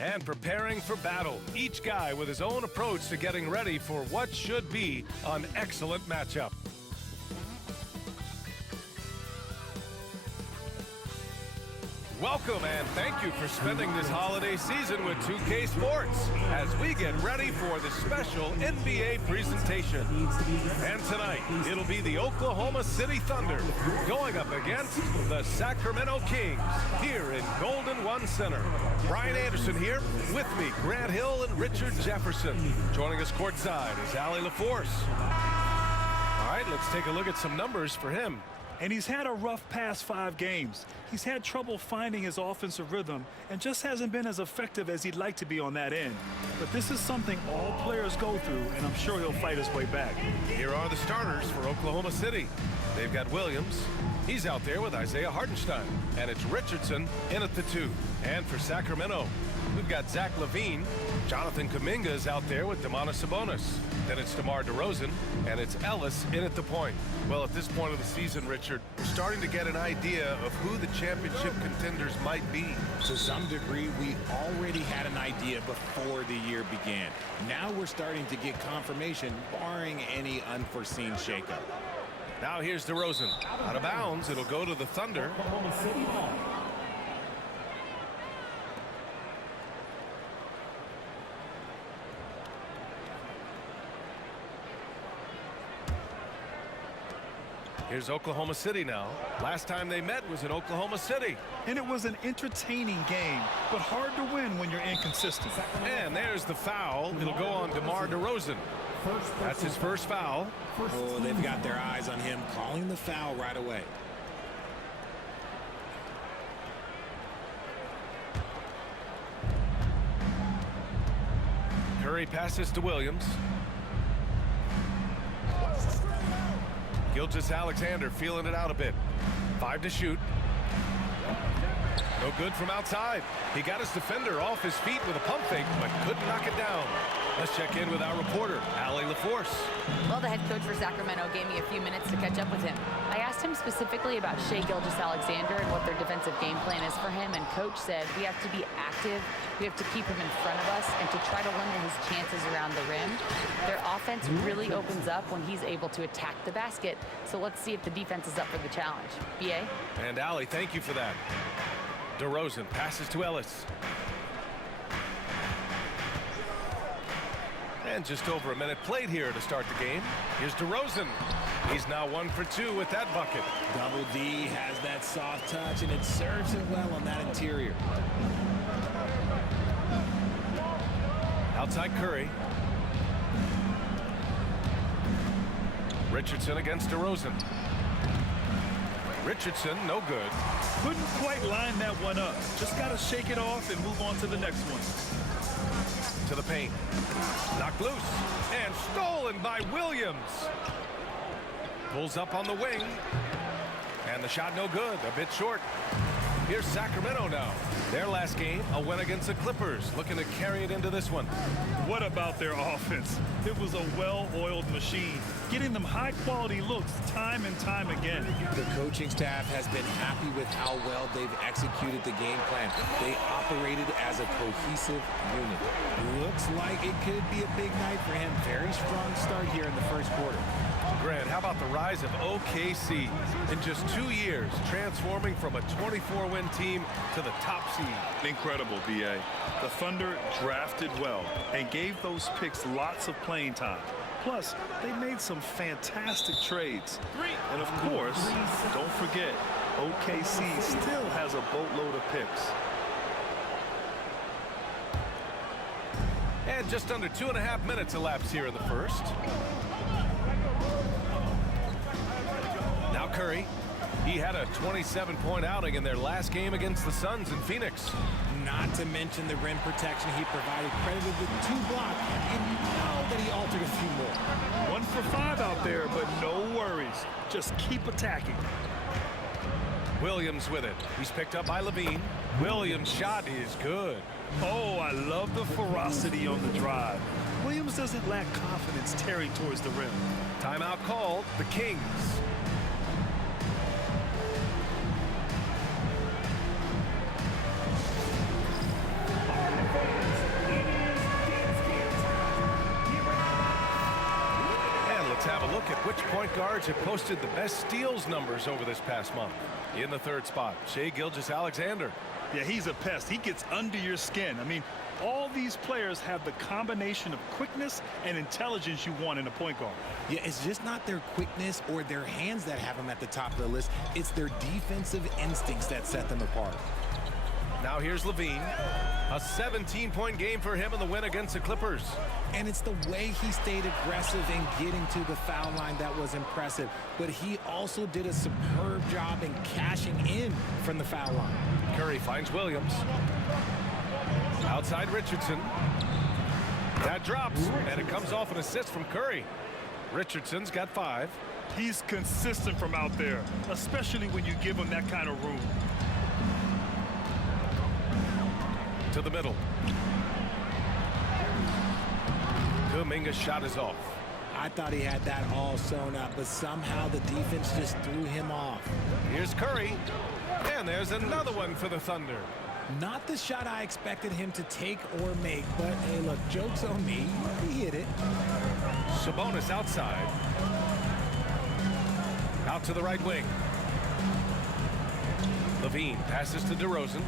And preparing for battle, each guy with his own approach to getting ready for what should be an excellent matchup. Welcome and thank you for spending this holiday season with 2K Sports as we get ready for the special NBA presentation. And tonight, it'll be the Oklahoma City Thunder going up against the Sacramento Kings here in Golden One Center. Brian Anderson here, with me, Grant Hill and Richard Jefferson. Joining us courtside is Allie LaForce. All right, let's take a look at some numbers for him. And he's had a rough past 5 games. He's had trouble finding his offensive rhythm and just hasn't been as effective as he'd like to be on that end. But this is something all players go through, and I'm sure he'll fight his way back. Here are the starters for Oklahoma City. They've got Williams. He's out there with Isaiah Hartenstein. And it's Richardson in at the 2. And for Sacramento, we've got Zach LaVine. Jonathan Kuminga is out there with Domantas Sabonis. Then it's DeMar DeRozan, and it's Ellis in at the point. Well, at this point of the season, Richard, we're starting to get an idea of who the championship contenders might be. To some degree, we already had an idea before the year began. Now we're starting to get confirmation, barring any unforeseen shakeup. Now here's DeRozan. Out of bounds, it'll go to the Thunder. Here's Oklahoma City now. Last time they met was in Oklahoma City. And it was an entertaining game, but hard to win when you're inconsistent. And there's the foul. It'll go on DeMar DeRozan. That's his first foul. Oh, they've got their eyes on him, calling the foul right away. Curry passes to Williams. Gilgeous-Alexander feeling it out a bit. 5 to shoot. No good from outside. He got his defender off his feet with a pump fake, but couldn't knock it down. Let's check in with our reporter, Allie LaForce. Well, the head coach for Sacramento gave me a few minutes to catch up with him. I asked him specifically about Shai Gilgeous-Alexander and what their defensive game plan is for him, and coach said we have to be active, we have to keep him in front of us, and to try to limit his chances around the rim. Their offense really opens up when he's able to attack the basket, so let's see if the defense is up for the challenge. B.A.? And Allie, thank you for that. DeRozan passes to Ellis. And just over a minute played here to start the game. Here's DeRozan. He's now 1 for 2 with that bucket. Double D has that soft touch, and it serves him well on that interior. Outside Curry. Richardson against DeRozan. Richardson, no good. Couldn't quite line that one up. Just got to shake it off and move on to the next one. To the paint. Knocked loose. And stolen by Williams. Pulls up on the wing. And the shot no good. A bit short. Here's Sacramento now. Their last game, a win against the Clippers. Looking to carry it into this one. What about their offense? It was a well-oiled machine, getting them high-quality looks time and time again. The coaching staff has been happy with how well they've executed the game plan. They operated as a cohesive unit. Looks like it could be a big night for him. Very strong start here in the first quarter. Grant, how about the rise of OKC? In just 2 years, transforming from a 24-win team to the top seed. Incredible, B.A. The Thunder drafted well and gave those picks lots of playing time. Plus, they made some fantastic trades. And of course, don't forget, OKC still has a boatload of picks. And just under 2.5 minutes elapsed here in the first. Now Curry. He had a 27-point outing in their last game against the Suns in Phoenix. Not to mention the rim protection he provided, credited with 2 blocks, and you know that he altered a few more. 1 for 5 out there, but no worries. Just keep attacking. Williams with it. He's picked up by LaVine. Williams' shot is good. Oh, I love the ferocity on the drive. Williams doesn't lack confidence tearing towards the rim. Timeout called. The Kings. look at which point guards have posted the best steals numbers over this past month. In the third spot, Shai Gilgeous-Alexander. Yeah, he's a pest. He gets under your skin. I mean, all these players have the combination of quickness and intelligence you want in a point guard. Yeah, it's just not their quickness or their hands that have them at the top of the list. It's their defensive instincts that set them apart. Now here's Levine. A 17-point game for him in the win against the Clippers. And it's the way he stayed aggressive in getting to the foul line that was impressive. But he also did a superb job in cashing in from the foul line. Curry finds Williams. Outside Richardson. That drops, and it comes off an assist from Curry. Richardson's got 5. He's consistent from out there, especially when you give him that kind of room. To the middle. Kuminga's shot is off. I thought he had that all sewn up, but somehow the defense just threw him off. Here's Curry. And there's another one for the Thunder. Not the shot I expected him to take or make, but hey, look, joke's on me. He hit it. Sabonis outside. Out to the right wing. Levine passes to DeRozan.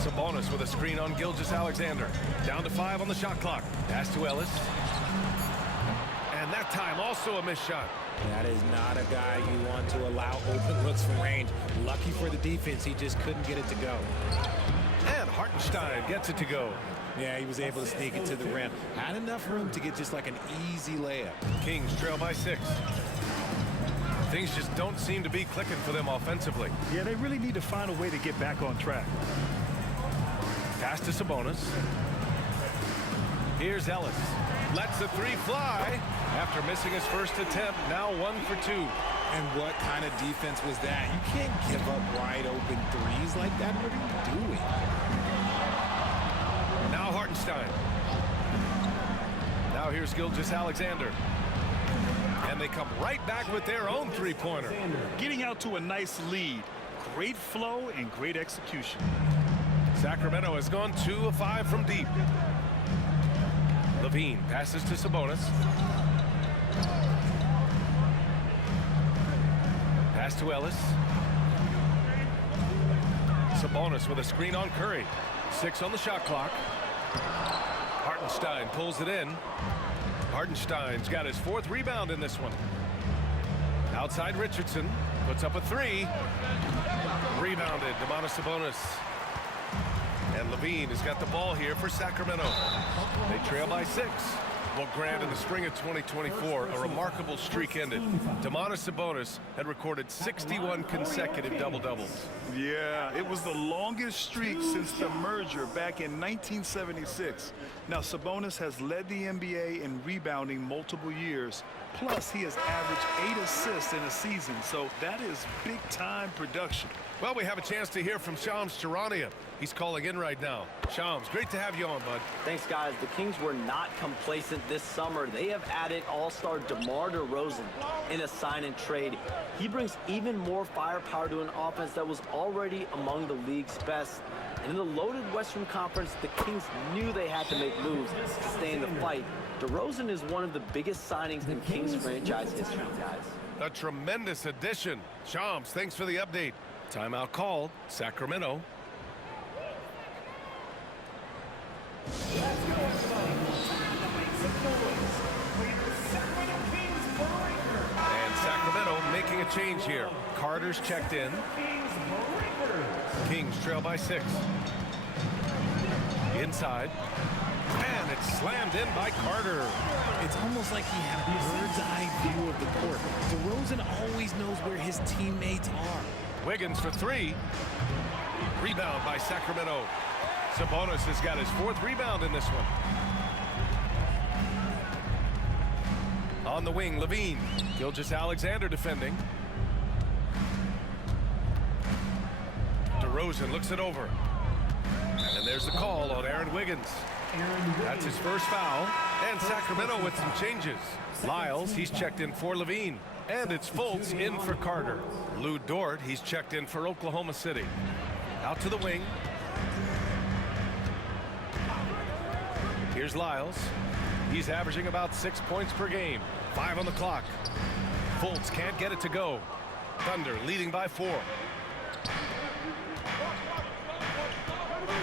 Sabonis with a screen on Gilgeous-Alexander. Down to 5 on the shot clock. Pass to Ellis. And that time also a missed shot. That is not a guy you want to allow open looks from range. Lucky for the defense, he just couldn't get it to go. And Hartenstein gets it to go. Yeah, he was able to sneak it to the rim. Had enough room to get just like an easy layup. Kings trail by 6. Things just don't seem to be clicking for them offensively. Yeah, they really need to find a way to get back on track. Pass to Sabonis. Here's Ellis. Lets the 3 fly. After missing his first attempt, now 1 for 2. And what kind of defense was that? You can't give up wide open threes like that. What are you doing? Now Hartenstein. Now here's Gilgeous-Alexander. And they come right back with their own three-pointer. Getting out to a nice lead. Great flow and great execution. Sacramento has gone 2 of 5 from deep. Levine passes to Sabonis. Pass to Ellis. Sabonis with a screen on Curry. 6 on the shot clock. Hartenstein pulls it in. Hartenstein's got his 4th rebound in this one. Outside Richardson puts up a 3. Rebounded, Domantas Sabonis. And Levine has got the ball here for Sacramento. They trail by 6. Well, Grant, in the spring of 2024, a remarkable streak ended. Domantas Sabonis had recorded 61 consecutive double-doubles. Yeah, it was the longest streak since the merger back in 1976. Now, Sabonis has led the NBA in rebounding multiple years. Plus, he has averaged 8 assists in a season, so that is big-time production. Well, we have a chance to hear from Shams Charania. He's calling in right now. Shams, great to have you on, bud. Thanks, guys. The Kings were not complacent this summer. They have added all-star DeMar DeRozan in a sign-and-trade. He brings even more firepower to an offense that was already among the league's best. And in the loaded Western Conference, the Kings knew they had to make moves to stay in the fight. DeRozan is one of the biggest signings in Kings franchise history, guys. A tremendous addition. Shams, thanks for the update. Timeout called. Sacramento. And Sacramento making a change here. Carter's checked in. Kings trail by 6. Inside. And it's slammed in by Carter. It's almost like he had a bird's-eye view of the court. DeRozan always knows where his teammates are. Wiggins for 3. Rebound by Sacramento. Sabonis has got his 4th rebound in this one. On the wing, Levine. Gilgeous-Alexander defending. DeRozan looks it over. And there's the call on Aaron Wiggins. That's his first foul. And Sacramento with some changes. Lyles, he's checked in for Levine. And it's Fultz in for Carter. Lou Dort, he's checked in for Oklahoma City. Out to the wing. Here's Lyles. He's averaging about 6 points per game. 5 on the clock. Fultz can't get it to go. Thunder leading by 4.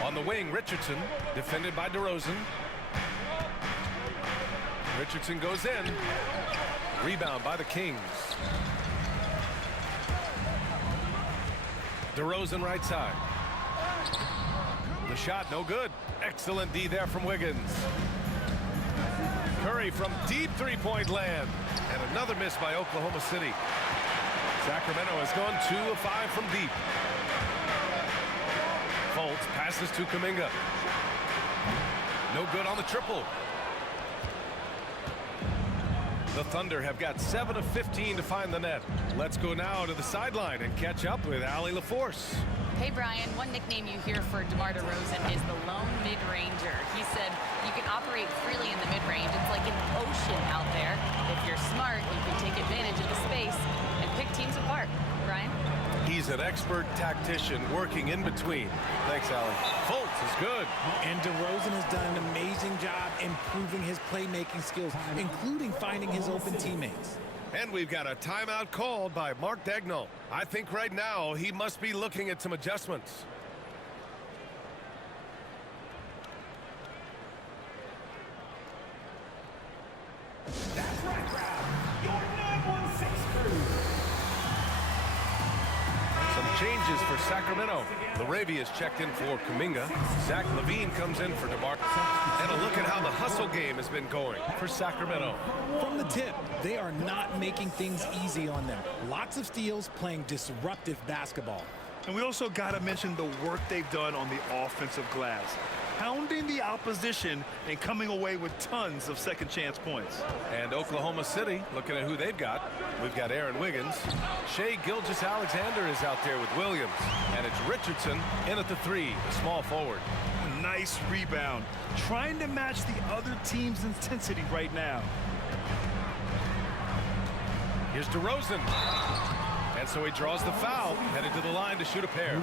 On the wing, Richardson, defended by DeRozan. Richardson goes in. Rebound by the Kings. DeRozan right side. The shot no good. Excellent D there from Wiggins. Curry from deep three-point land. And another miss by Oklahoma City. Sacramento has gone 2 of 5 from deep. Fultz passes to Kuminga. No good on the triple. The Thunder have got 7 of 15 to find the net. Let's go now to the sideline and catch up with Allie LaForce. Hey, Brian, one nickname you hear for DeMar DeRozan is the lone mid-ranger. He said you can operate freely in the mid-range. It's like an ocean out there. If you're smart, you can take advantage of the space and pick teams apart. Brian? He's an expert tactician working in between. Thanks, Allie. Fultz is good. And DeRozan has done an amazing job improving his playmaking skills, including finding his open teammates. And we've got a timeout called by Mark Daigneault. I think right now he must be looking at some adjustments. That's right, Brad. Your 916 crew. Some changes for Sacramento. Laravia's checked in for Kuminga. Zach LaVine comes in for DeMar. And a look at how the hustle game has been going for Sacramento. From the tip, they are not making things easy on them. Lots of steals, playing disruptive basketball. And we also got to mention the work they've done on the offensive glass, pounding the opposition and coming away with tons of second chance points. And Oklahoma City, looking at who they've got. We've got Aaron Wiggins. Shai Gilgeous-Alexander is out there with Williams. And it's Richardson in at the 3, the small forward. Nice rebound. Trying to match the other team's intensity right now. Here's DeRozan. And so he draws the foul, headed to the line to shoot a pair.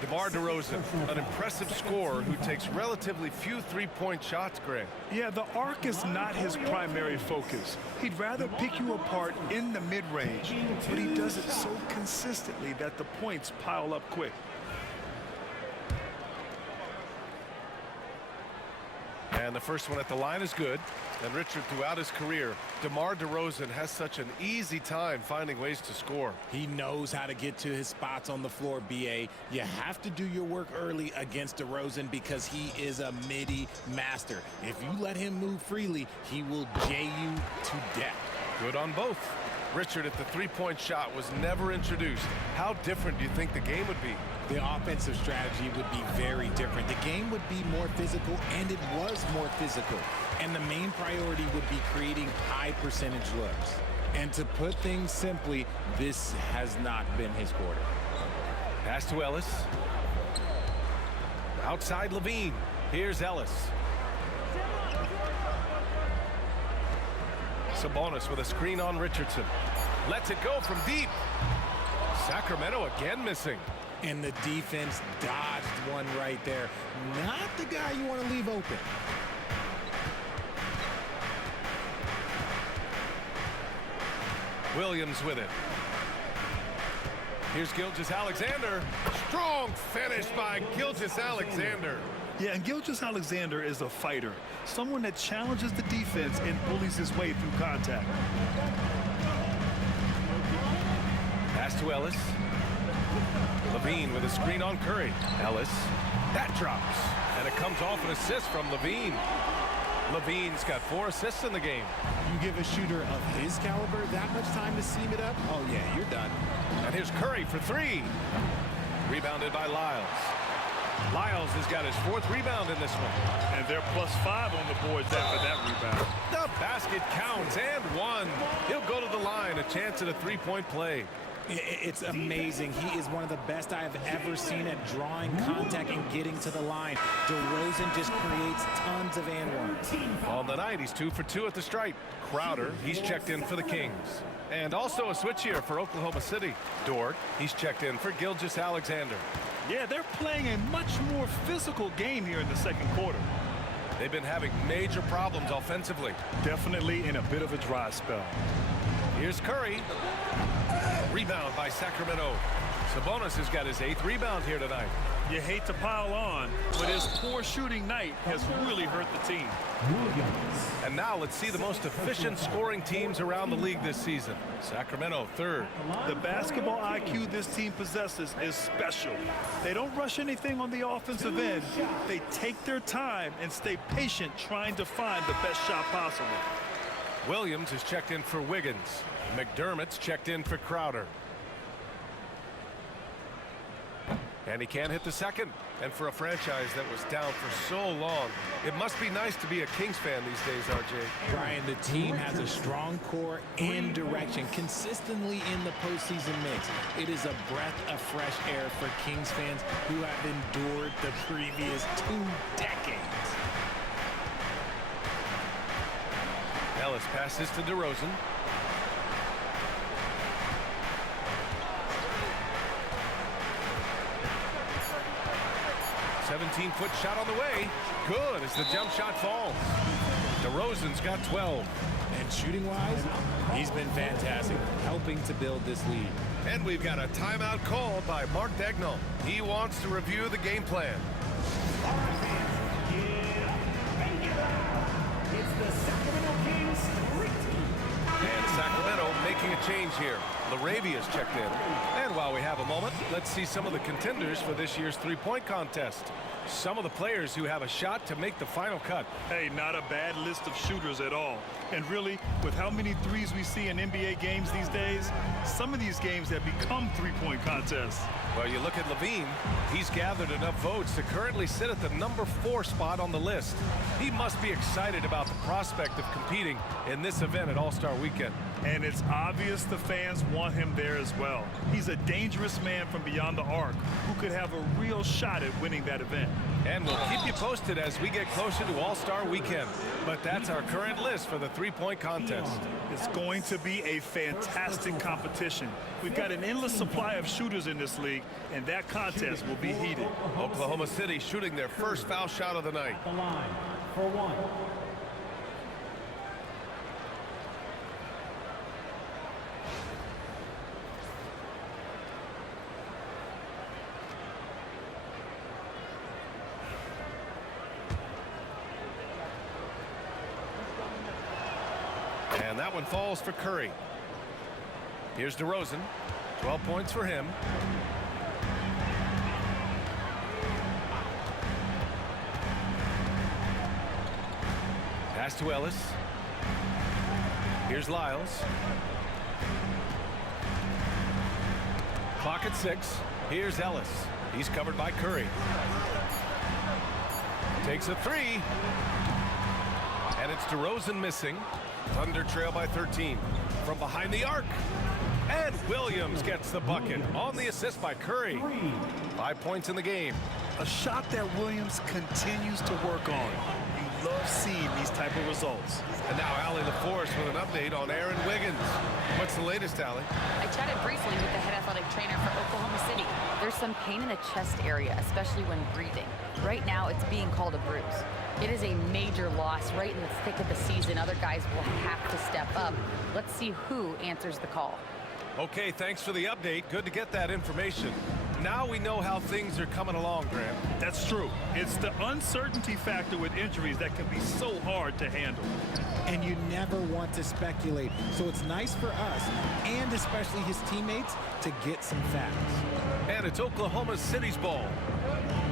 DeMar DeRozan, an impressive scorer who takes relatively few three-point shots, Greg. Yeah, the arc is not his primary focus. He'd rather pick you apart in the mid-range, but he does it so consistently that the points pile up quick. And the first one at the line is good. And Richard, throughout his career, DeMar DeRozan has such an easy time finding ways to score. He knows how to get to his spots on the floor, B.A. You have to do your work early against DeRozan because he is a midi master. If you let him move freely, he will J you to death. Good on both. Richard, if the three-point shot was never introduced, how different do you think the game would be? The offensive strategy would be very different. The game would be more physical, and it was more physical. And the main priority would be creating high percentage looks. And to put things simply, this has not been his quarter. Pass to Ellis. Outside LaVine. Here's Ellis. Sabonis with a screen on Richardson. Lets it go from deep. Sacramento again missing. And the defense dodged one right there. Not the guy you want to leave open. Williams with it. Here's Gilgeous-Alexander. Strong finish by Gilgeous-Alexander. Yeah, and Gilgeous-Alexander is a fighter, someone that challenges the defense and bullies his way through contact. Pass to Ellis. LaVine with a screen on Curry. Ellis. That drops. And it comes off an assist from LaVine. LaVine's got 4 assists in the game. You give a shooter of his caliber that much time to seam it up, oh yeah, you're done. And here's Curry for 3. Rebounded by Lyles. Lyles has got his 4th rebound in this one. And they're +5 on the boards after that rebound. The basket counts and 1. He'll go to the line, a chance at a 3-point play. It's amazing. He is one of the best I have ever seen at drawing contact and getting to the line. DeRozan just creates tons of and ones. On the night, he's 2 for 2 at the stripe. Crowder, he's checked in for the Kings. And also a switch here for Oklahoma City. Dort, he's checked in for Gilgeous-Alexander. Yeah, they're playing a much more physical game here in the second quarter. They've been having major problems offensively. Definitely in a bit of a dry spell. Here's Curry. Rebound by Sacramento. Sabonis has got his 8th rebound here tonight. You hate to pile on, but his poor shooting night has really hurt the team. And now let's see the most efficient scoring teams around the league this season. Sacramento 3rd. The basketball IQ this team possesses is special. They don't rush anything on the offensive end. They take their time and stay patient trying to find the best shot possible. Williams is checked in for Wiggins. McDermott's checked in for Crowder. And he can't hit the second. And for a franchise that was down for so long, it must be nice to be a Kings fan these days, RJ. Brian, the team has a strong core and direction consistently in the postseason mix. It is a breath of fresh air for Kings fans who have endured the previous 2 decades. Ellis passes to DeRozan. Foot shot on the way. Good as the jump shot falls. DeRozan's got 12. And shooting-wise, he's been fantastic, helping to build this lead. And we've got a timeout called by Mark Daigneault. He wants to review the game plan. All right, fans. Yeah. Thank you. It's the Sacramento Kings street team. And Sacramento making a change here. Laravia's checked in. And while we have a moment, let's see some of the contenders for this year's three-point contest. Some of the players who have a shot to make the final cut. Hey, not a bad list of shooters at all. And really, with how many threes we see in NBA games these days, some of these games have become three-point contests. Well, you look at Levine, he's gathered enough votes to currently sit at the number 4 spot on the list. He must be excited about the prospect of competing in this event at All-Star Weekend. And it's obvious the fans want him there as well. He's a dangerous man from beyond the arc who could have a real shot at winning that event. And we'll keep you posted as we get closer to All-Star Weekend. But that's our current list for the three-point contest. It's going to be a fantastic competition. We've got an endless supply of shooters in this league, and that contest will be heated. Oklahoma City shooting their first foul shot of the night. The line for 1. And that one falls for Curry. Here's DeRozan. 12 points for him. Pass to Ellis. Here's Lyles. Clock at 6. Here's Ellis. He's covered by Curry. Takes a 3. And it's DeRozan missing. Thunder trail by 13. From behind the arc. And Williams gets the bucket on the assist by Curry. 5 points in the game. A shot that Williams continues to work on. You love seeing these type of results. And now Allie LaForce with an update on Aaron Wiggins. What's the latest, Allie? I chatted briefly with the head athletic trainer for Oklahoma City. There's some pain in the chest area, especially when breathing. Right now, it's being called a bruise. It is a major loss right in the thick of the season. Other guys will have to step up. Let's see who answers the call. Okay, thanks for the update. Good to get that information. Now we know how things are coming along, Graham. That's true. It's the uncertainty factor with injuries that can be so hard to handle. And you never want to speculate. So it's nice for us, and especially his teammates, to get some facts. And it's Oklahoma City's ball.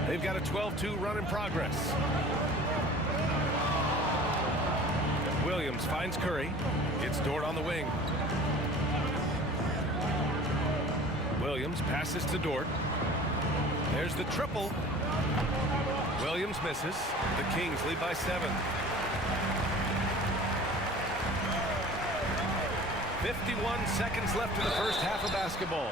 They've got a 12-2 run in progress. Williams finds Curry. It's Dort on the wing. Williams passes to Dort. There's the triple. Williams misses. The Kings lead by 7. 51 seconds left in the first half of basketball.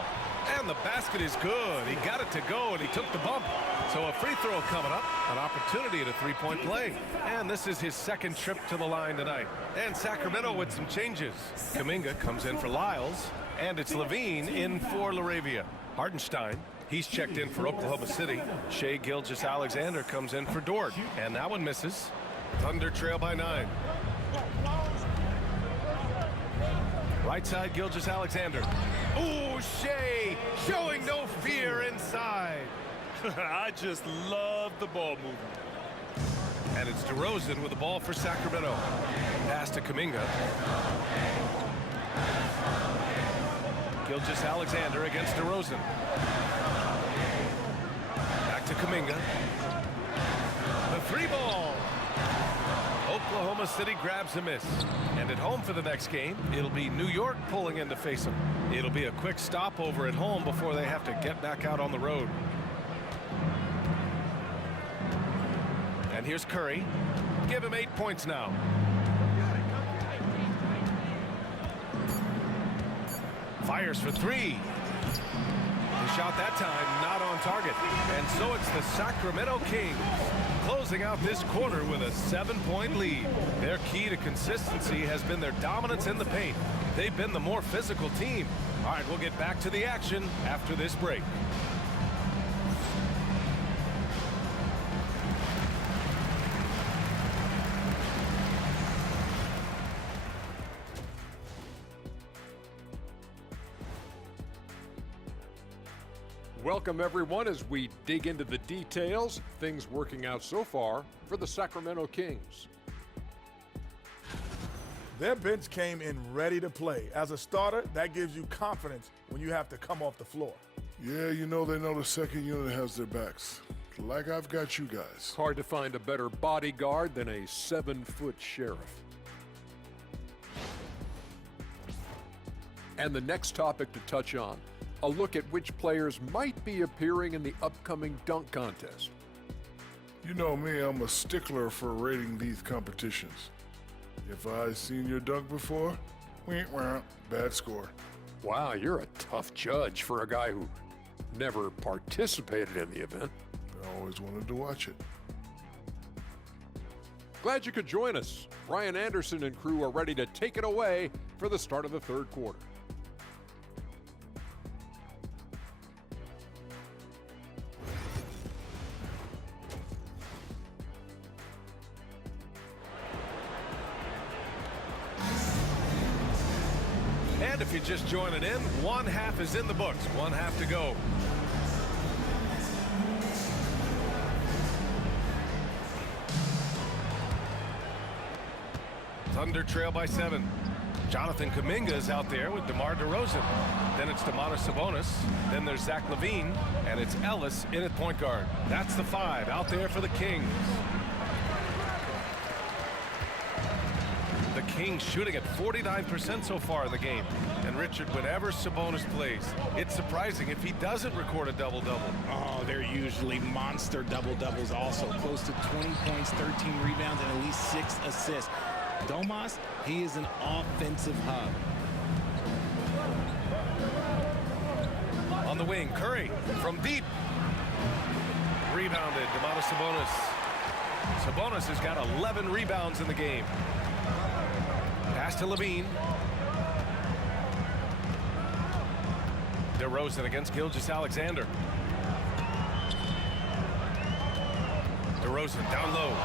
And the basket is good. He got it to go, and he took the bump. So a free throw coming up, an opportunity at a three-point play. And this is his second trip to the line tonight. And Sacramento with some changes. Kuminga comes in for Lyles, and it's Levine in for Laravia. Hartenstein, he's checked in for Oklahoma City. Shai Gilgeous-Alexander comes in for Dort, and that one misses. Thunder trail by 9. Right side, Gilgeous-Alexander. Ooh, Shea showing no fear inside. I just love the ball movement. And it's DeRozan with the ball for Sacramento. Pass to Kuminga. Gilgeous-Alexander against DeRozan. Back to Kuminga. The 3-ball. Oklahoma City grabs a miss. And at home for the next game, it'll be New York pulling in to face them. It'll be a quick stopover at home before they have to get back out on the road. And here's Curry. Give him 8 points now. Fires for 3. The shot that time not on target. And so it's the Sacramento Kings closing out this quarter with a 7-point lead. Their key to consistency has been their dominance in the paint. They've been the more physical team. All right, we'll get back to the action after this break. Welcome, everyone, as we dig into the details. Things working out so far for the Sacramento Kings. Their bench came in ready to play. As a starter, that gives you confidence when you have to come off the floor. Yeah, you know they know the second unit has their backs. Like I've got you guys. Hard to find a better bodyguard than a 7-foot sheriff. And the next topic to touch on, a look at which players might be appearing in the upcoming dunk contest. You know me, I'm a stickler for rating these competitions. If I seen your dunk before, bad score. Wow, you're a tough judge for a guy who never participated in the event. I always wanted to watch it. Glad you could join us. Brian Anderson and crew are ready to take it away for the start of the third quarter. And if you're just joining in, one half is in the books, one half to go. Thunder trail by 7. Jonathan Kuminga is out there with DeMar DeRozan. Then it's Domantas Sabonis. Then there's Zach LaVine. And it's Ellis in at point guard. That's the 5 out there for the Kings. The Kings shooting at 49% so far in the game. And Richard, whenever Sabonis plays, it's surprising if he doesn't record a double-double. Oh, they're usually monster double-doubles also. Close to 20 points, 13 rebounds, and at least 6 assists. Domas, he is an offensive hub. On the wing, Curry from deep. Rebounded, Domantas Sabonis. Sabonis has got 11 rebounds in the game. Pass to LaVine. DeRozan against Gilgeous-Alexander. DeRozan down low.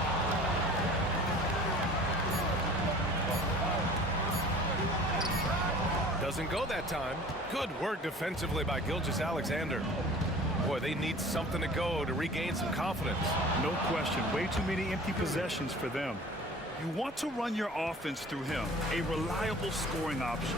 Doesn't go that time. Good work defensively by Gilgeous-Alexander. Boy, they need something to go to regain some confidence. No question. Way too many empty possessions for them. You want to run your offense through him, a reliable scoring option.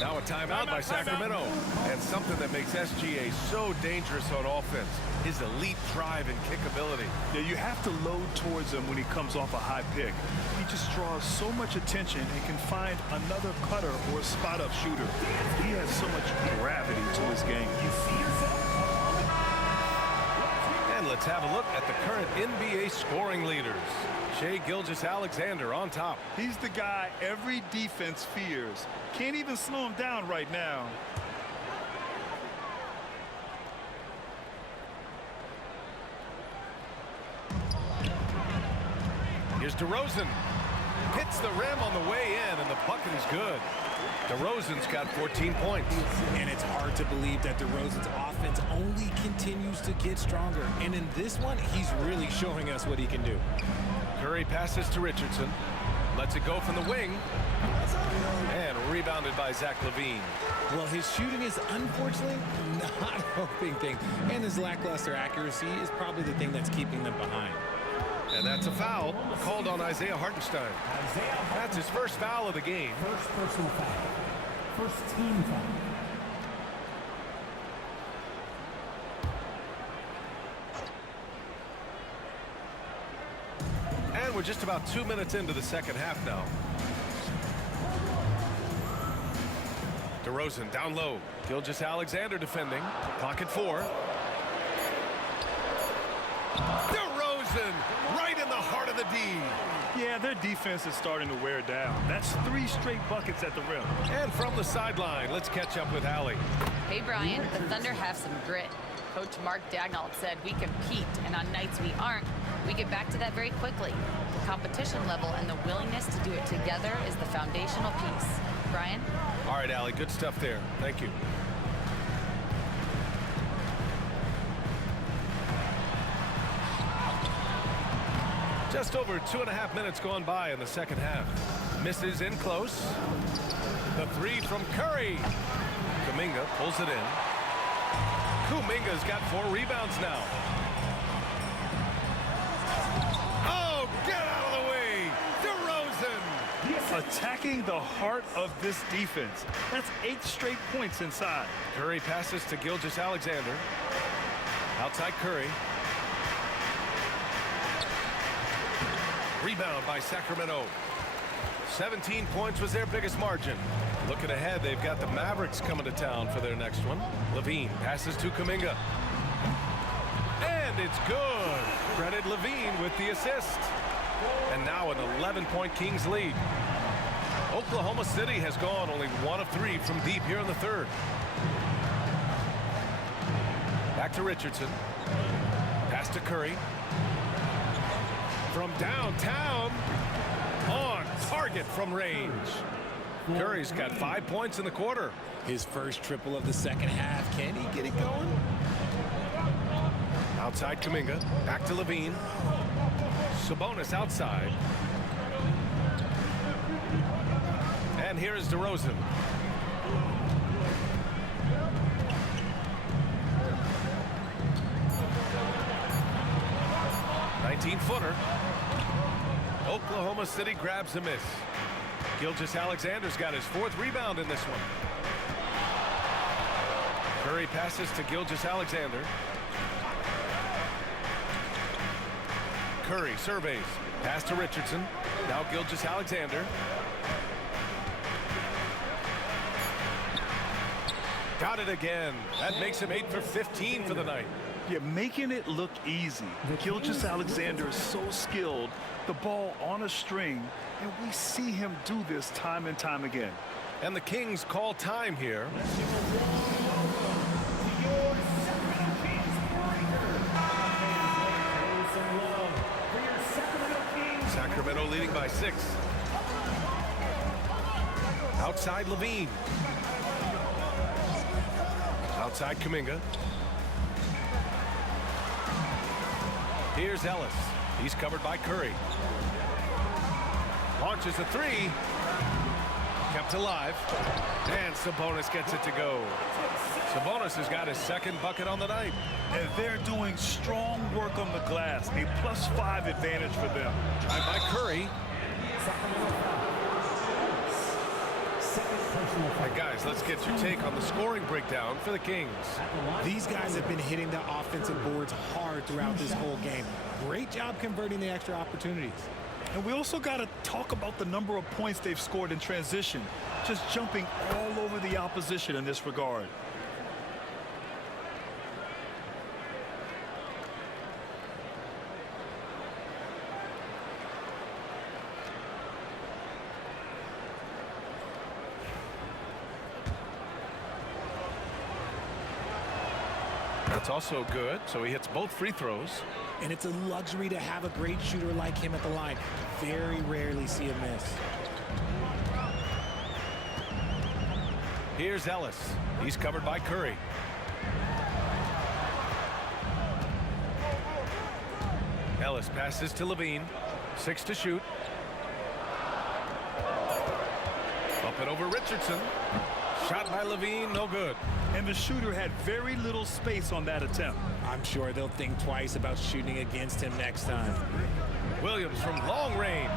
Now a timeout by Sacramento. And something that makes SGA so dangerous on offense, his elite drive and kick ability. Yeah, you have to load towards him when he comes off a high pick. He just draws so much attention and can find another cutter or a spot-up shooter. He has so much gravity to his game. And let's have a look at the current NBA scoring leaders. Shai Gilgeous-Alexander on top. He's the guy every defense fears. Can't even slow him down right now. Here's DeRozan. Hits the rim on the way in, and the bucket is good. DeRozan's got 14 points. And it's hard to believe that DeRozan's offense only continues to get stronger. And in this one, he's really showing us what he can do. Curry passes to Richardson. Lets it go from the wing. And rebounded by Zach LaVine. Well, his shooting is unfortunately not helping things. And his lackluster accuracy is probably the thing that's keeping them behind. And that's a foul called on Isaiah Hartenstein. That's his first foul of the game. First personal foul. First team foul. And we're just about 2 minutes into the second half now. DeRozan down low. Gilgeous-Alexander defending. Clock at 4. DeRozan right in the heart of the D. Yeah, their defense is starting to wear down. That's 3 straight buckets at the rim. And from the sideline, let's catch up with Allie. Hey, Brian, the Thunder have some grit. Coach Mark Daigneault said we compete, and on nights we aren't, we get back to that very quickly. The competition level and the willingness to do it together is the foundational piece. Brian? All right, Allie, good stuff there. Thank you. Just over 2.5 minutes gone by in the second half. Misses in close. The 3 from Curry. Kuminga pulls it in. Kuminga's got 4 rebounds now. Oh, get out of the way! DeRozan! Attacking the heart of this defense. That's 8 straight points inside. Curry passes to Gilgeous-Alexander. Outside Curry. Rebound by Sacramento. 17 points was their biggest margin. Looking ahead, they've got the Mavericks coming to town for their next one. LaVine passes to Kuminga. And it's good. Credit LaVine with the assist. And now an 11-point Kings lead. Oklahoma City has gone only 1 of 3 from deep here in the third. Back to Richardson. Pass to Curry. From downtown. On target from range. Curry's got 5 points in the quarter. His first triple of the second half. Can he get it going? Outside Kuminga. Back to LaVine. Sabonis outside. And here is DeRozan. Footer. Oklahoma City grabs a miss. Gilgeous-Alexander's got his 4th rebound in this one. Curry passes to Gilgeous-Alexander. Curry surveys. Pass to Richardson. Now Gilgeous-Alexander. Got it again. That makes him 8 for 15 for the night. Yeah, making it look easy. Gilgeous-Alexander is so skilled, the ball on a string, and we see him do this time and time again. And the Kings call time here. Sacramento leading by 6. Outside LaVine. Outside Kuminga. Here's Ellis. He's covered by Curry. Launches a 3. Kept alive. And Sabonis gets it to go. Sabonis has got his 2nd bucket on the night. And they're doing strong work on the glass. A +5 advantage for them. Drive by Curry. All right, guys, let's get your take on the scoring breakdown for the Kings. These guys have been hitting the offensive boards hard throughout this whole game. Great job converting the extra opportunities. And we also got to talk about the number of points they've scored in transition. Just jumping all over the opposition in this regard. That's also good, so he hits both free throws. And it's a luxury to have a great shooter like him at the line. Very rarely see a miss. Here's Ellis. He's covered by Curry. Ellis passes to LaVine. 6 to shoot. Up and over Richardson. Shot by Levine, no good. And the shooter had very little space on that attempt. I'm sure they'll think twice about shooting against him next time. Williams from long range.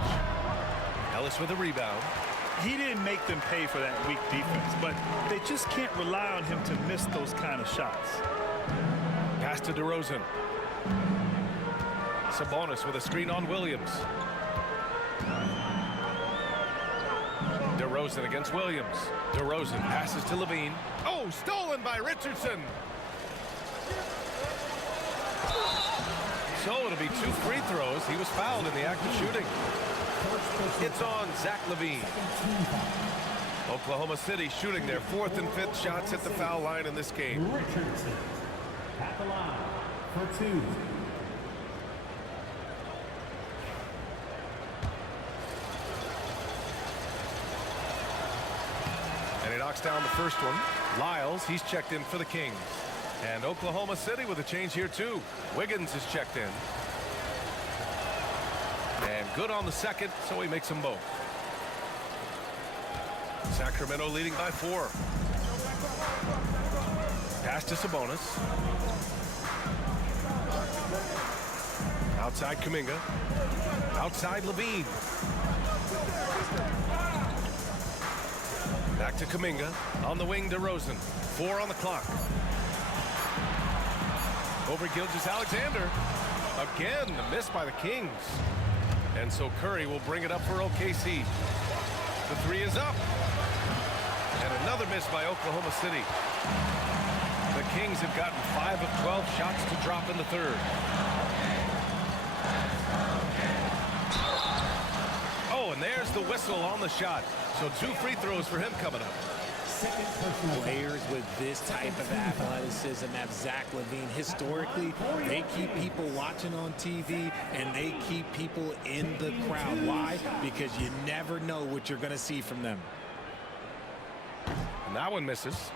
Ellis with a rebound. He didn't make them pay for that weak defense, but they just can't rely on him to miss those kind of shots. Pass to DeRozan. Sabonis with a screen on Williams. DeRozan against Williams. DeRozan passes to Levine. Oh, stolen by Richardson. So it'll be 2 free throws. He was fouled in the act of shooting. It's on Zach Levine. Oklahoma City shooting their 4th and 5th shots at the foul line in this game. Richardson at the line for 2. And he knocks down the first one. Lyles, he's checked in for the Kings. And Oklahoma City with a change here too. Wiggins is checked in. And good on the second, so he makes them both. Sacramento leading by 4. Pass to Sabonis. Outside Kuminga. Outside Levine. Back to Kuminga. On the wing, DeRozan. 4 on the clock. Over Gilgeous-Alexander. Again, the miss by the Kings. And so Curry will bring it up for OKC. The 3 is up. And another miss by Oklahoma City. The Kings have gotten 5 of 12 shots to drop in the 3rd. Oh, and there's the whistle on the shot. So 2 free throws for him coming up. Players with this type of athleticism at Zach Levine, historically, they keep people watching on TV and they keep people in the crowd. Why? Because you never know what you're going to see from them. And that one misses.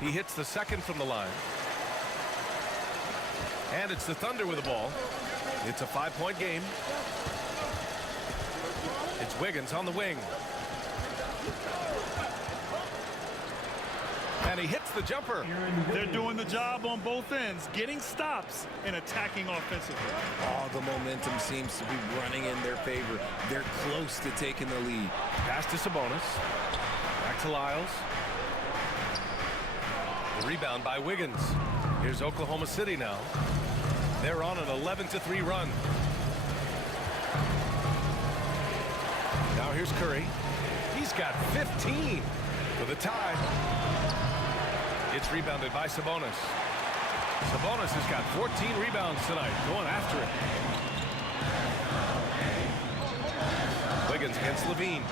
He hits the second from the line. And it's the Thunder with the ball. It's a 5-point game. It's Wiggins on the wing. And he hits the jumper. They're doing the job on both ends, getting stops and attacking offensively. All the momentum seems to be running in their favor. They're close to taking the lead. Pass to Sabonis. Back to Lyles. The rebound by Wiggins. Here's Oklahoma City now. They're on an 11-3 run. Now here's Curry. He's got 15 for the tie. It's rebounded by Sabonis. Sabonis has got 14 rebounds tonight, going after it. Wiggins against Levine.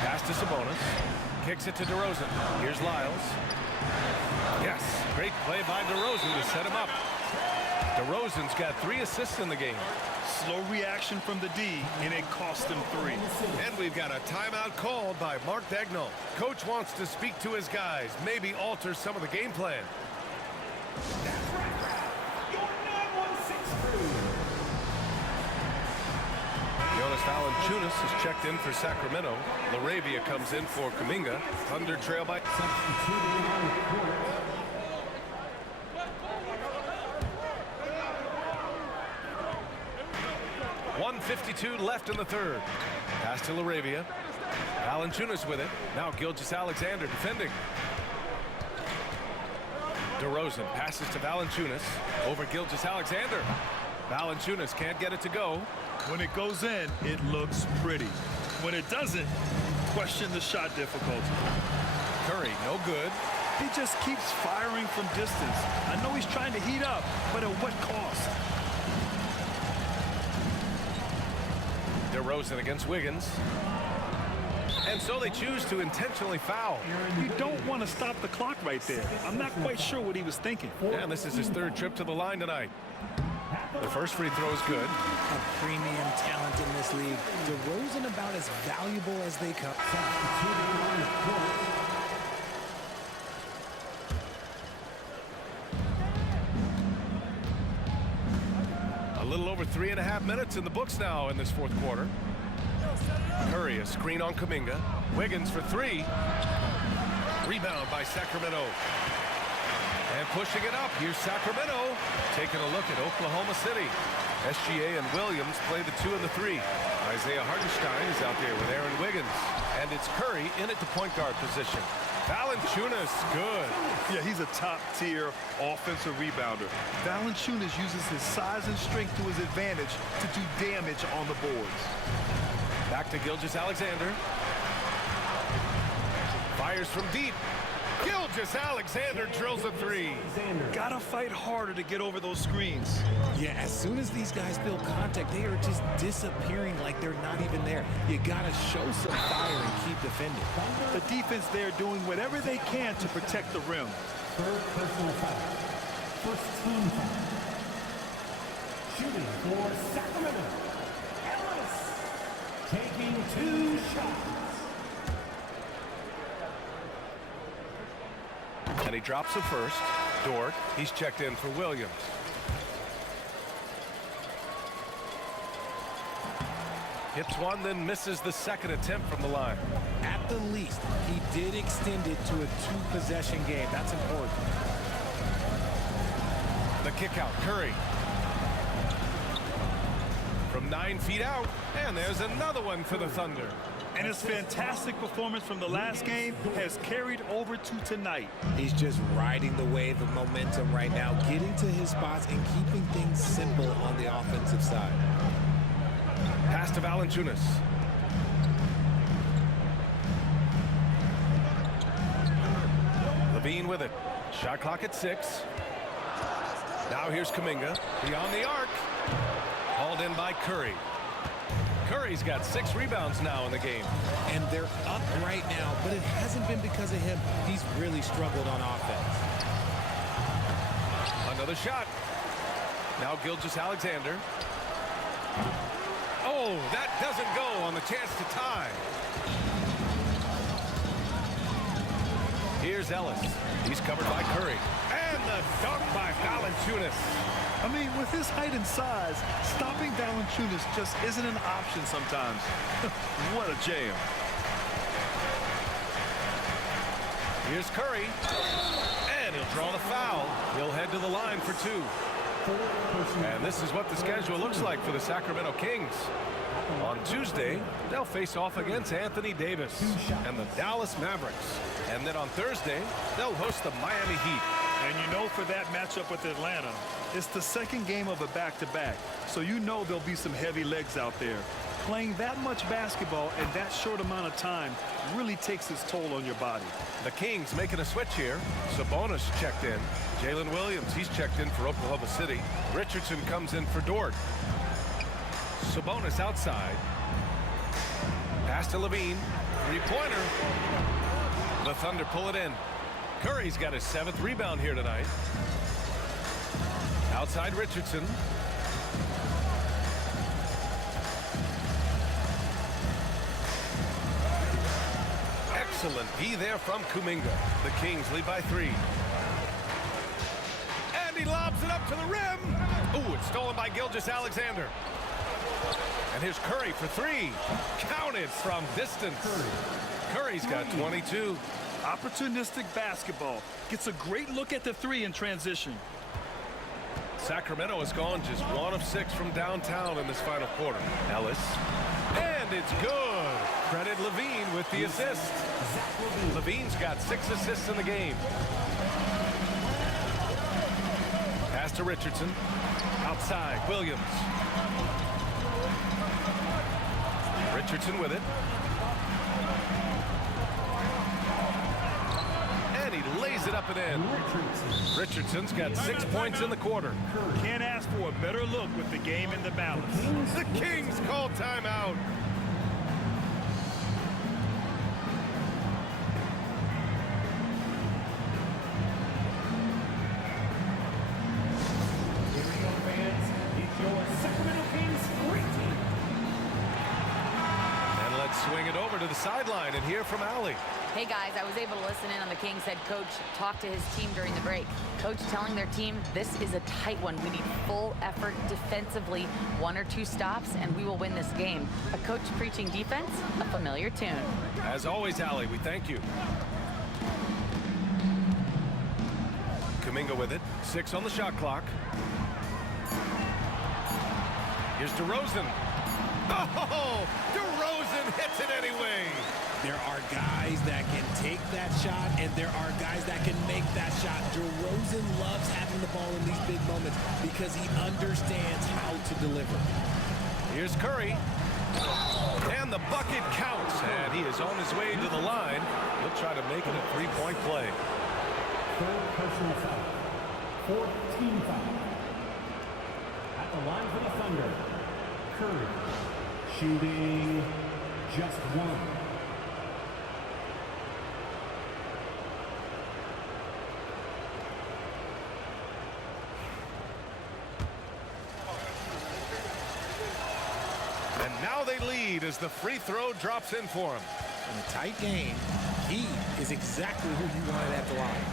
Pass to Sabonis. Kicks it to DeRozan. Here's Lyles. Yes, great play by DeRozan to set him up. DeRozan's got 3 assists in the game. Slow reaction from the D, and it cost him 3. And we've got a timeout called by Mark Daigneault. Coach wants to speak to his guys, maybe alter some of the game plan. Jonas Valanciunas is checked in for Sacramento. LaRavia comes in for Kuminga. Thunder trail by... 1:52 left in the 3rd. Pass to LaRavia. Valanciunas with it. Now Gilgeous-Alexander defending. DeRozan passes to Valanciunas. Over Gilgeous-Alexander. Valanciunas can't get it to go. When it goes in, it looks pretty. When it doesn't, question the shot difficulty. Curry, no good. He just keeps firing from distance. I know he's trying to heat up, but at what cost? DeRozan against Wiggins. And so they choose to intentionally foul. You don't want to stop the clock right there. I'm not quite sure what he was thinking. And this is his 3rd trip to the line tonight. The first free throw is good. A premium talent in this this league, DeRozan about as valuable as they come. A little over 3.5 minutes in the books now in this fourth quarter. Curry, a screen on Kuminga. Wiggins for three. Rebound by Sacramento. And pushing it up, here's Sacramento. Taking a look at Oklahoma City. SGA and Williams play the 2 and the 3. Isaiah Hartenstein is out there with Aaron Wiggins. And it's Curry in at the point guard position. Valanciunas, good. Yeah, he's a top-tier offensive rebounder. Valanciunas uses his size and strength to his advantage to do damage on the boards. Back to Gilgeous-Alexander. Fires from deep. Gilgeous-Alexander drills a 3. Gotta fight harder to get over those screens. Yeah, as soon as these guys feel contact, they are just disappearing like they're not even there. You gotta show some fire and keep defending. The defense there doing whatever they can to protect the rim. Third personal foul. First team foul. Shooting for Sacramento. Ellis taking 2 shots. And he drops it first. Dort, he's checked in for Williams. Hits one, then misses the second attempt from the line. At the least, he did extend it to a 2-possession game. That's important. The kick out, Curry. From 9 feet out, and there's another one for the Thunder. And his fantastic performance from the last game has carried over to tonight. He's just riding the wave of momentum right now, getting to his spots and keeping things simple on the offensive side. Pass to Valanciunas. Levine with it. Shot clock at 6. Now here's Kuminga. Beyond the arc. Hauled in by Curry. Curry's got 6 rebounds now in the game. And they're up right now, but it hasn't been because of him. He's really struggled on offense. Another shot. Now Gilgeous-Alexander. Oh, that doesn't go on the chance to tie. Here's Ellis. He's covered by Curry. And the dunk by Valanciunas. I mean, with his height and size, stopping Valanciunas just isn't an option sometimes. What a jam. Here's Curry. And he'll draw the foul. He'll head to the line for 2. And this is what the schedule looks like for the Sacramento Kings. On Tuesday, they'll face off against Anthony Davis and the Dallas Mavericks. And then on Thursday, they'll host the Miami Heat. And you know, for that matchup with Atlanta, it's the second game of a back-to-back. So you know there'll be some heavy legs out there. Playing that much basketball in that short amount of time really takes its toll on your body. The Kings making a switch here. Sabonis checked in. Jalen Williams, he's checked in for Oklahoma City. Richardson comes in for Dort. Sabonis outside. Pass to Levine. 3-pointer. The Thunder pull it in. Curry's got his 7th rebound here tonight. Outside Richardson. Excellent D there from Kuminga. The Kings lead by 3. And he lobs it up to the rim. Ooh, it's stolen by Gilgeous-Alexander. And here's Curry for 3. Counted from distance. Curry's got 22. Opportunistic basketball. Gets a great look at the 3 in transition. Sacramento has gone just 1 of 6 from downtown in this final quarter. Ellis. And it's good. Credit Levine with the assist. Levine's got 6 assists in the game. Pass to Richardson. Outside, Williams. Richardson with it. And he lays it up and in. Richardson's got 6 points in the quarter. Can't ask for a better look with the game in the balance. The Kings call timeout. to the sideline and hear from Allie. Hey guys, I was able to listen in on the Kings head coach talk to his team during the break. Coach telling their team, this is a tight one. We need full effort defensively, 1 or 2 stops, and we will win this game. A coach preaching defense, a familiar tune. As always, Allie, we thank you. Kuminga with it. 6 on the shot clock. Here's DeRozan. Oh, DeRozan hits it anyway. There are guys that can take that shot, and there are guys that can make that shot. DeRozan loves having the ball in these big moments because he understands how to deliver. Here's Curry. And the bucket counts. And he is on his way to the line. He'll try to make it a 3-point play. Third personal foul. 4th team foul. At the line for the Thunder, Curry shooting just 1. And now they lead as the free throw drops in for him. In a tight game, he is exactly who you wanted at the line.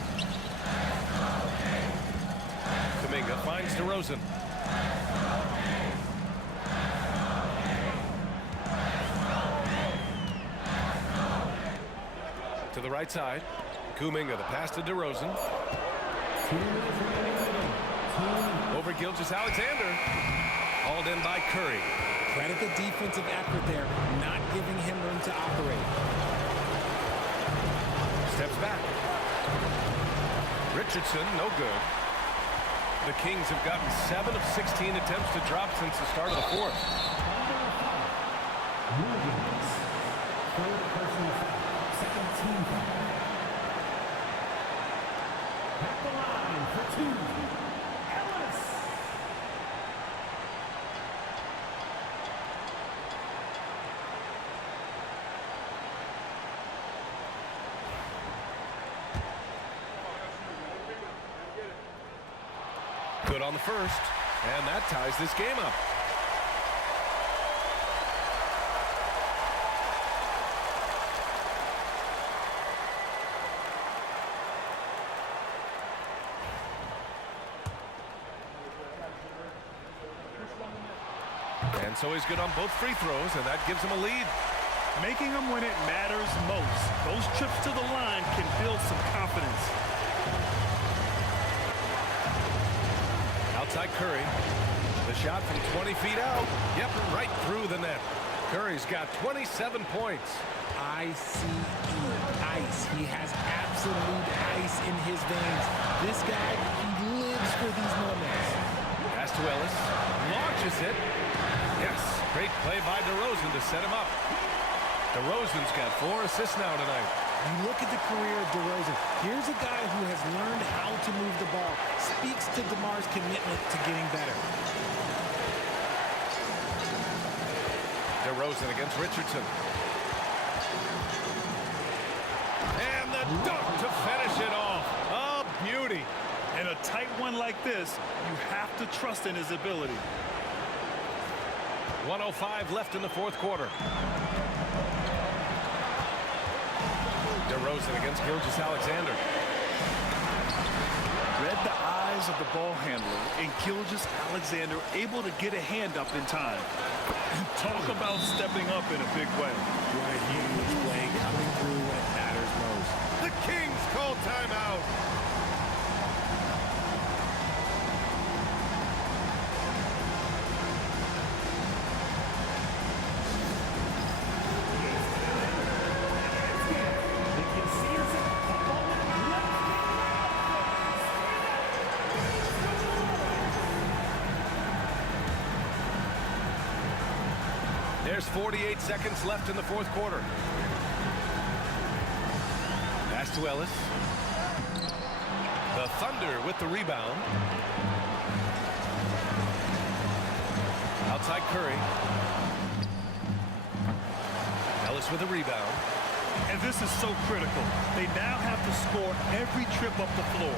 Kuminga finds DeRozan. To the right side. Kuminga, the pass to DeRozan. Over Gilgeous-Alexander. Hauled in by Curry. Credit the defensive effort there, not giving him room to operate. Steps back. Richardson, no good. The Kings have gotten 7 of 16 attempts to drop since the start of the 4th. Third personal foul. 2nd team foul. At the line for 2, Ellis. Good on the first, and that ties this game up. And so he's good on both free throws, and that gives him a lead. Making them when it matters most. Those trips to the line can build some confidence. Outside Curry. The shot from 20 feet out. Yep, right through the net. Curry's got 27 points. ICE, ice. He has absolute ice in his veins. This guy, he lives for these moments. Pass to Ellis. Launches it. Yes, great play by DeRozan to set him up. DeRozan's got 4 assists now tonight. You look at the career of DeRozan. Here's a guy who has learned how to move the ball. Speaks to DeMar's commitment to getting better. DeRozan against Richardson. And the dunk to finish it off. A beauty. In a tight one like this, you have to trust in his ability. 1:05 left in the 4th quarter. DeRozan against Gilgeous-Alexander. Read the eyes of the ball handler, and Gilgeous-Alexander able to get a hand up in time. Talk about stepping up in a big way. What a huge play coming through when it matters most. The Kings call timeout. There's 48 seconds left in the 4th quarter. Pass to Ellis. The Thunder with the rebound. Outside Curry. Ellis with the rebound. And this is so critical. They now have to score every trip up the floor.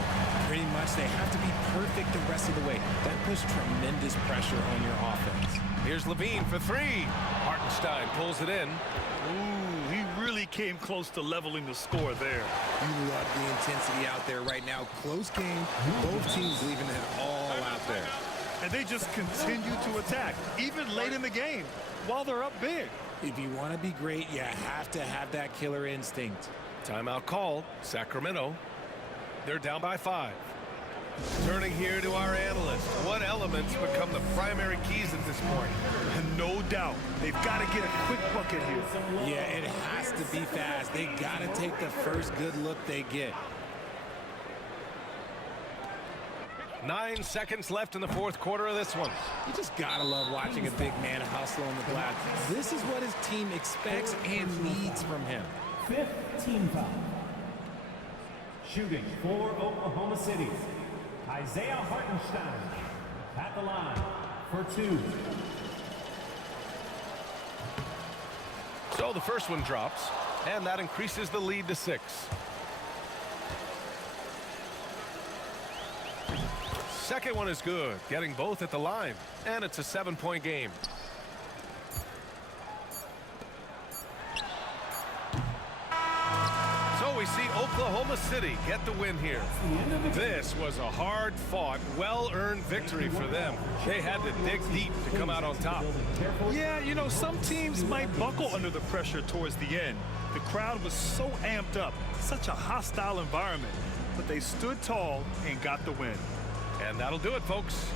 Pretty much, they have to be perfect the rest of the way. That puts tremendous pressure on your offense. Here's Levine for three. Hartenstein pulls it in. Ooh, he really came close to leveling the score there. You love the intensity out there right now. Close game. Both teams leaving it all out there. And they just continue to attack, even late in the game, while they're up big. If you want to be great, you have to have that killer instinct. Timeout called. Sacramento. They're down by 5. Turning here to our analyst. What elements become the primary keys at this point? And no doubt, they've got to get a quick bucket here. Yeah, it has to be fast. They got to take the first good look they get. 9 seconds left in the fourth quarter of this one. You just gotta love watching a big man hustle on the glass. This is what his team expects and needs from him. 5th team foul. Shooting for Oklahoma City, Isaiah Hartenstein at the line for 2. So the first one drops, and that increases the lead to 6. Second one is good, getting both at the line, and it's a 7-point game. So we see Oklahoma City get the win here. This was a hard-fought, well-earned victory for them. They had to dig deep to come out on top. Yeah, you know, some teams might buckle under the pressure towards the end. The crowd was so amped up, such a hostile environment, but they stood tall and got the win. And that'll do it, folks.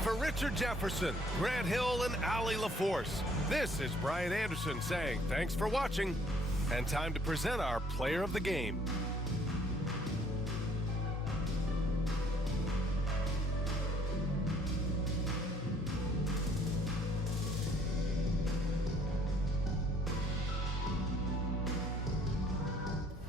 For Richard Jefferson, Grant Hill, and Allie LaForce, this is Brian Anderson saying thanks for watching, and time to present our player of the game.